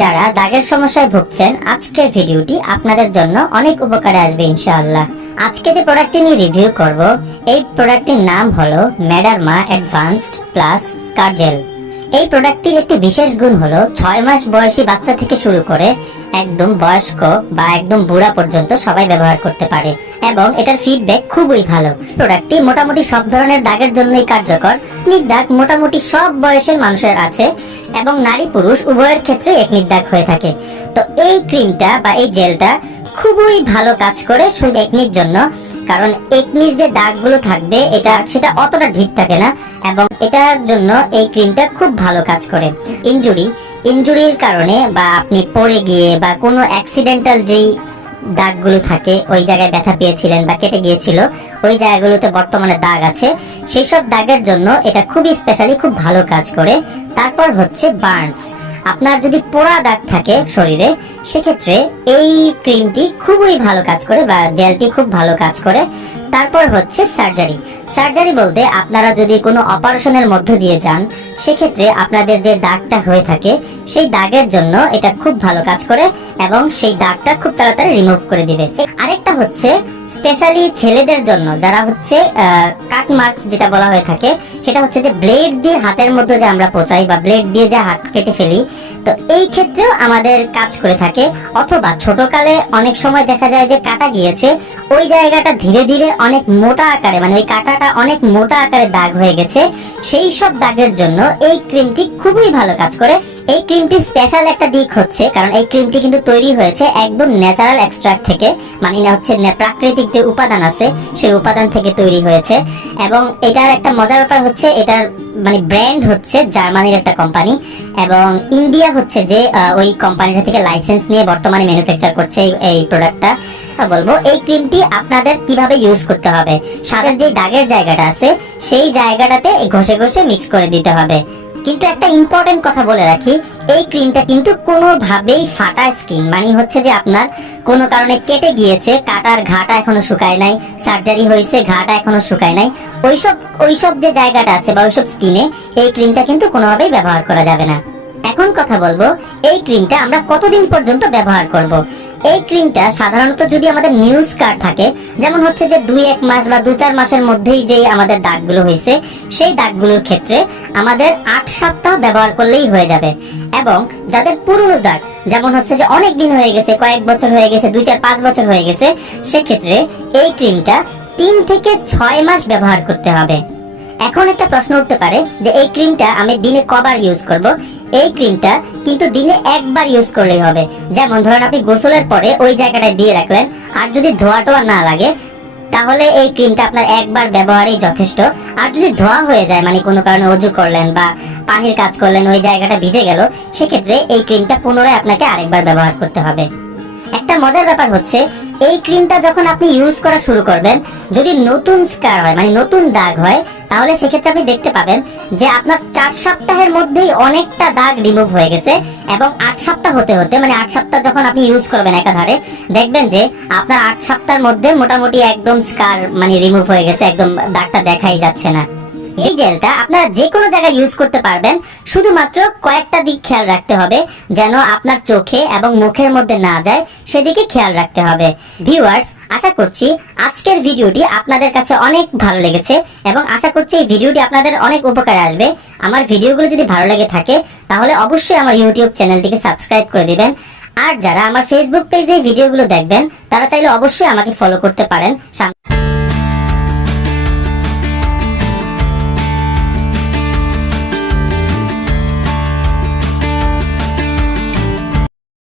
যারা দাগের সমস্যায় ভুগছেন, আজকের ভিডিওটি আপনাদের জন্য অনেক উপকারে আসবে, ইনশাআল্লাহ। আজকে যে প্রোডাক্টটি নিয়ে রিভিউ করব, এই প্রোডাক্টটির নাম হলো ম্যাডারমা অ্যাডভান্সড প্লাস স্কারজেল এই প্রোডাক্টটির একটি বিশেষ গুণ হলো ছয় মাস বয়সী বাচ্চা থেকে শুরু করে একদম বয়স্ক বা একদম বুড়া পর্যন্ত সবাই ব্যবহার করতে পারে। এবং এটার ফিডব্যাক খুবই ভালো। প্রোডাক্টটি মোটামুটি সব ধরনের দাগের জন্যই কার্যকর। নির্দাগ মোটামুটি সব বয়সের মানুষের আছে এবং নারী পুরুষ উভয়ের ক্ষেত্রে এক নির্দাগ হয়ে থাকে। তো এই ক্রিমটা বা এই জেলটা খুবই ভালো কাজ করে শুধু একনির জন্য কারণ একনির যে দাগগুলো থাকবে, এটা, সেটা অতটা ঢিপ থাকে না এবং এটার জন্য এই ক্রিমটা খুব ভালো কাজ করে। ইনজুরি ইনজুরির কারণে বা আপনি পড়ে গিয়ে বা কোনো অ্যাক্সিডেন্টাল যেই দাগগুলো থাকে, ওই জায়গায় ব্যথা পেয়েছিলেন বা কেটে গিয়েছিল, ওই জায়গাগুলোতে বর্তমানে দাগ আছে সেই সব দাগের জন্য এটা খুবই স্পেশালি খুব ভালো কাজ করে। তারপর হচ্ছে বার্নস আপনার যদি পোড়া দাগ থাকে শরীরে, সেক্ষেত্রে এই ক্রিমটি খুবই ভালো কাজ করে বা জেলটি খুব ভালো কাজ করে। তারপর হচ্ছে সার্জারি। সার্জারি বলতে আপনারা যদি কোনো অপারেশনের মধ্য দিয়ে যান, সেক্ষেত্রে আপনাদের যে দাগটা হয়ে থাকে, সেই দাগের জন্য এটা খুব ভালো কাজ করে এবং সেই দাগটা খুব তাড়াতাড়ি রিমুভ করে দিবে। আরেকটা হচ্ছে স্পেশালি ছেলেদের জন্য যারা হচ্ছে কাট মার্কস যেটা বলা হয়ে থাকে, সেটা হচ্ছে যে ব্লেড দিয়ে হাতের মধ্যে যে আমরা পোচাই বা ব্লেড দিয়ে যে হাত কেটে ফেলি, তো এই ক্ষেত্রেও আমাদের কাজ করে থাকে। অথবা ছোটকালে অনেক সময় দেখা যায় যে কাটা গিয়েছে, ওই জায়গাটা ধীরে ধীরে অনেক মোটা আকারে মানে ওই কাটাটা অনেক মোটা আকারে দাগ হয়ে গেছে, সেই সব দাগের জন্য এই ক্রিমটি খুবই ভালো কাজ করে। এই ক্রিমটি স্পেশাল একটা দিক হচ্ছে, কারণ এই ক্রিমটি কিন্তু তৈরি হয়েছে একদম ন্যাচারাল এক্সট্রাক্ট থেকে মানে না হচ্ছে প্রাকৃতিক যে উপাদান আছে, সেই উপাদান থেকে তৈরি হয়েছে। এবং এটার একটা মজার ব্যাপার হচ্ছে, এটার মানে ব্র্যান্ড হচ্ছে জার্মানির একটা কোম্পানি এবং ইন্ডিয়া হচ্ছে যে ওই কোম্পানিটা থেকে লাইসেন্স নিয়ে বর্তমানে ম্যানুফ্যাকচার করছে এই- এই প্রোডাক্টটা বলব, এই ক্রিমটি আপনাদের কীভাবে ইউজ করতে হবে? সাদের যে দাগের জায়গাটা আছে, সেই জায়গাটাতে ঘষে ঘষে মিক্স করে দিতে হবে। কিন্তু একটা ইম্পর্টেন্ট কথা বলে রাখি, এই ক্রিমটা কিন্তু কোনোভাবেই ফাটা স্কিন মানে হচ্ছে যে আপনার কোনো কারণে কেটে গিয়েছে, কাটার ঘাটা এখনও শুকায় নাই সার্জারি হয়েছে, ঘাটা এখনও শুকায় নাই, ওইসব ওইসব যে জায়গাটা আছে বা ওইসব স্কিনে এই ক্রিমটা কিন্তু কোনোভাবেই ব্যবহার করা যাবে না। এখন কথা বলব, এই ক্রিমটা আমরা কতদিন পর্যন্ত ব্যবহার করব। এই ক্রিমটা সাধারণত যদি আমাদের নিউজ কার্ড থাকে, যেমন হচ্ছে যে দুই এক মাস বা দু চার মাসের মধ্যেই যে আমাদের দাগগুলো হয়েছে, সেই দাগগুলোর ক্ষেত্রে আমাদের আট সপ্তাহ ব্যবহার করলেই হয়ে যাবে এবং যাদের পুরনো দাগ, যেমন হচ্ছে যে অনেক দিন হয়ে গেছে, কয়েক বছর হয়ে গেছে, দুই চার পাঁচ বছর হয়ে গেছে, সেক্ষেত্রে এই ক্রিমটা তিন থেকে ছয় মাস ব্যবহার করতে হবে এখন একটা প্রশ্ন উঠতে পারে যে এই ক্রিমটা আমি দিনে কবার ইউজ করব। এই ক্রিমটা কিন্তু দিনে একবার ইউজ করলেই হবে। যেমন ধরেন আপনি গোসলের পরে ওই জায়গাটায় দিয়ে রাখলেন, আর যদি ধোয়া টোয়া না লাগে, তাহলে এই ক্রিমটা আপনার একবার ব্যবহারেই যথেষ্ট। আর যদি ধোয়া হয়ে যায় মানে কোনো কারণে অজু করলেন বা পানির কাজ করলেন, ওই জায়গাটা ভিজে গেল, সেক্ষেত্রে এই ক্রিমটা পুনরায় আপনাকে আরেকবার ব্যবহার করতে হবে। একটা মজার ব্যাপার হচ্ছে এই ক্রিমটা যখন আপনি ইউজ করা শুরু করবেন, যদি নতুন স্কার হয় মানে নতুন দাগ হয়, তাহলে সেক্ষেত্রে আপনি দেখতে পাবেন যে আপনার চার সপ্তাহের মধ্যেই অনেকটা দাগ রিমুভ হয়ে গেছে এবং আট সপ্তাহ হতে হতে মানে আট সপ্তাহ যখন আপনি ইউজ করবেন একাধারে, দেখবেন যে আপনার আট সপ্তাহের মধ্যে মোটামুটি একদম স্কার মানে রিমুভ হয়ে গেছে, একদম দাগটা দেখাই যাচ্ছে না। এই জেলটা আপনারা যে কোনো জায়গায় ইউজ করতে পারবেন। শুধুমাত্র কয়েকটা দিক খেয়াল রাখতে হবে যেন আপনার চোখে এবং মুখের মধ্যে না যায়, সেদিকে খেয়াল রাখতে হবে। ভিউয়ার্স আশা করছি আজকের ভিডিওটি আপনাদের কাছে অনেক ভালো লেগেছে এবং আশা করছি এই ভিডিওটি আপনাদের অনেক উপকারে আসবে। আমার ভিডিওগুলো যদি ভালো লেগে থাকে, তাহলে অবশ্যই আমার ইউটিউব চ্যানেলটিকে সাবস্ক্রাইব করে দিবেন। আর যারা আমার ফেসবুক পেজে ভিডিওগুলো দেখবেন, তারা চাইলে অবশ্যই আমাকে ফলো করতে পারেন।